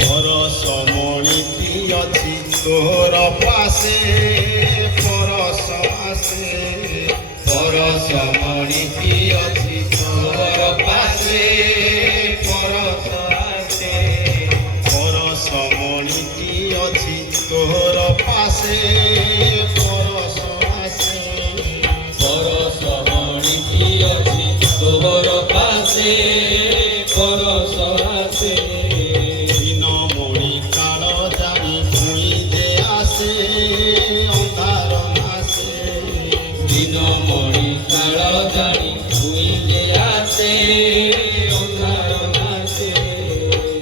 ପରଶମଣି ଅଛି ତୋର ପାଶେ ପରଶ ଆସେ ପରଶମଣି ଅଛି ତୋର ପାଶେ ପରଶ ଆସେ ପରଶମଣି ଅଛି ତୋର ପାଶେ ପରଶ ଆସେ ପରଶମଣି ଅଛି ତୋର ପାଶେ ପରଶ ଆସେ দিনমণি কাল জানি ভুইলে আসে অন্ধার মাসে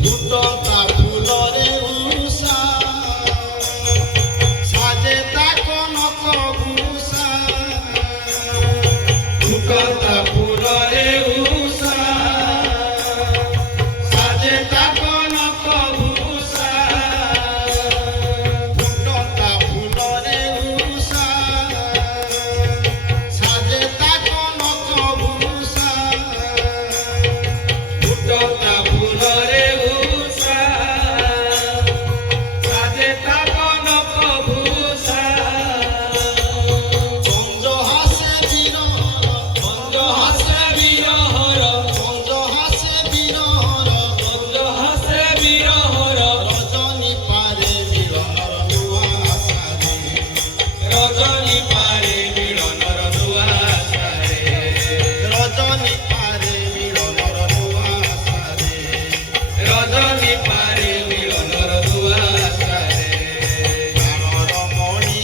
দুটকা ফুলরে উষা সাজে তা কনক ভূষা দুটকা ফুলরে উষা সাজে তা কনক ভূষা দুটকা ফুলরে উষা সাজে তা কনক ভূষা দুটকা ফুলরে উষা সাজে তা কনক ভূষা কঞ্জ হাসে বিরহর কঞ্জ হাসে বিরহর কঞ্জ হাসে বিরহর কঞ্জ হাসে বিরহর রজনী পারে মিলনর নূয়া আশারে রজনী পারে মিলনর দুয়ারে রজনী পারে মিলনর নূয়া আশারে রজনী পারে মিলনর দুয়ারে প্রাণর মণি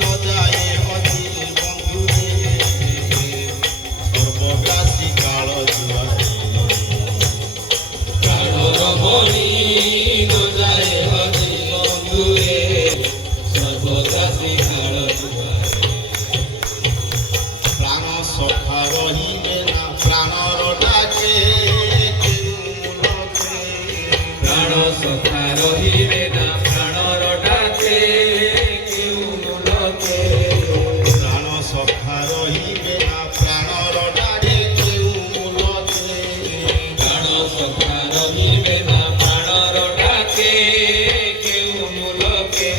ন যায় অতি বন্ধুরে সর্বগ্রাসী কাল জুয়ারে প্রাণর মণি ন যায় হরি বন্ধুরে সর্বগ্রাসী কাল দুয়ারে প্রাণ সখা রহিবে না প্রাণর ডাকে প্রাণ সখা রহিবে না প্রাণর ডাকে কেউ লোকে প্রাণ সখা রহিবে না প্রাণর ডাকে কেউ মূলকে প্রাণ সখা রহিবে না প্রাণর ডাকে কেউ লোকে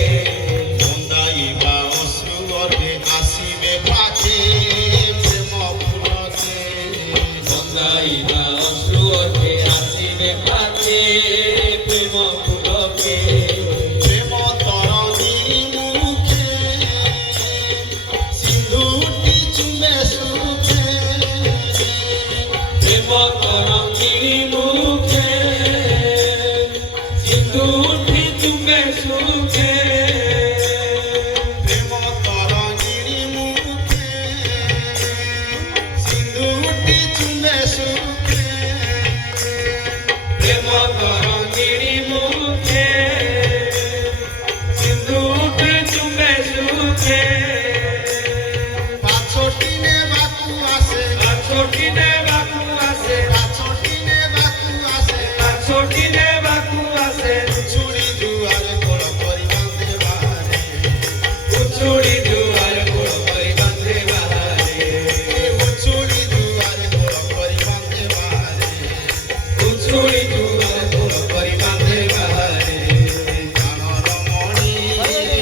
বন্দাইবা অশ্রু গর্ভে আসিবে পাখে প্রেম ফুলকে বন্দাইবা অশ্রু অর্থে আসিবে পাখে প্রেম ফুলকে প্রেম তরঙ্গী মুখে সিন্ধুটি চুমে সুখে প্রেম তরঙ্গিনী মুখে সিন্ধু উঠি চুমে সুখে প্রেম তরঙ্গী মুখে সিন্ধুটি চুমে সুখে প্রেম তরঙ্গিনী মুখে সিন্ধু উঠি চুমে সুখে পাছটিনে বাকু আসে আছোটি বাকু আসে পাছটিনে বাকু আসে আছোটি বাকু আসে চুড়ি দুয়ারে কোড় করি বাঁধে বাহারে উচুড়ি দুয়ার গোড় করে বাঁধে বাহারে চুড়ি দুয়ারে কোড় করি বাঁধে বাহারে উচুড়ি দুয়ার গোড় করে বাঁধে বাহারে প্রাণর মণি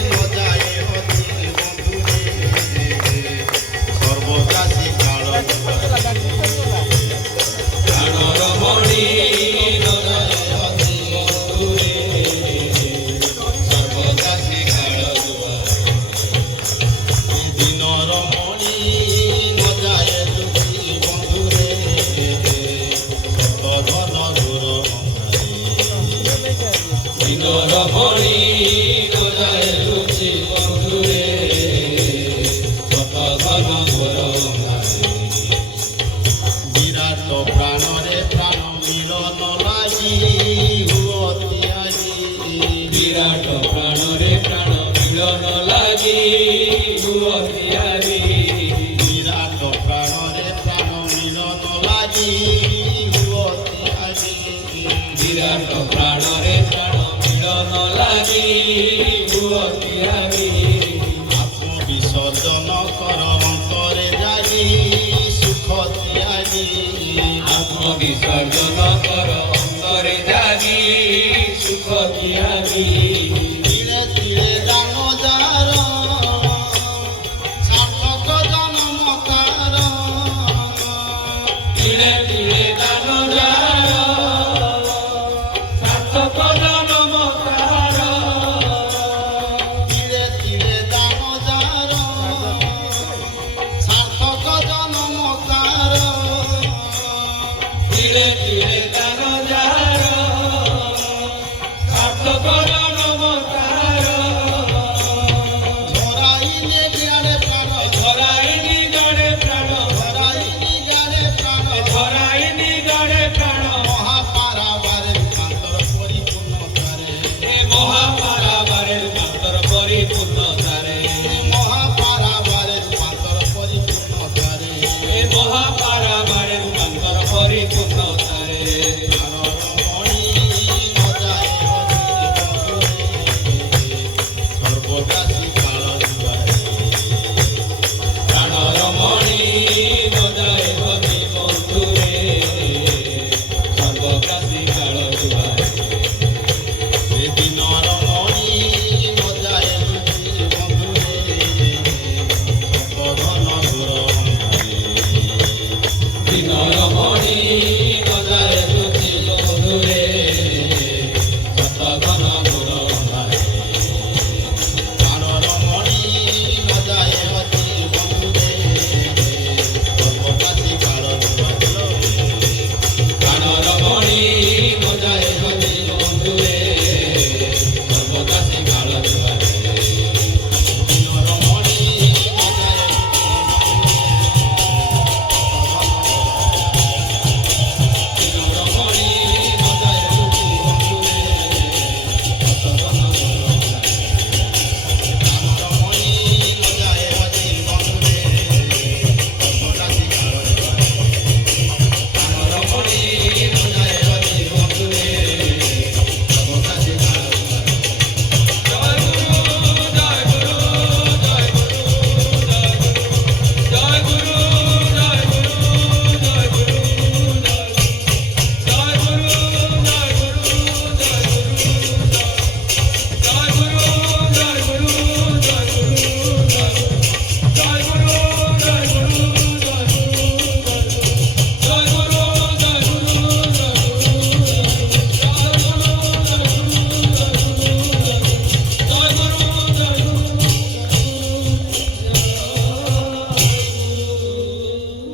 ন যায় অতি বন্ধুরে সর্বগ্রাসী কাল প্রাণর মণি নয় অতি বন্ধুরে সর্বদাসী কাল দুয়ারে দিনর মণি ন যায় দুঃখী বন্ধুরে সত ধন দূর দিনর মণি নয় রুচি বন্ধুরে কত ঘন ঘোর বিরাট প্রাণরে প্রাণ মিলন লাগি হুয়তি আজি বিরাট প্রাণরে প্রাণ মিলন লাগি হুয়ারি বিরাট প্রাণরে প্রাণ মিলন লাগি হুয়তি আজি বিরাট প্রাণরে প্রাণ মিলন লাগি হুয়ারি আত্মবিসর্জন কর অন্তরে জাগি সুখ ত্যাগী আত্মবিসর্জন କର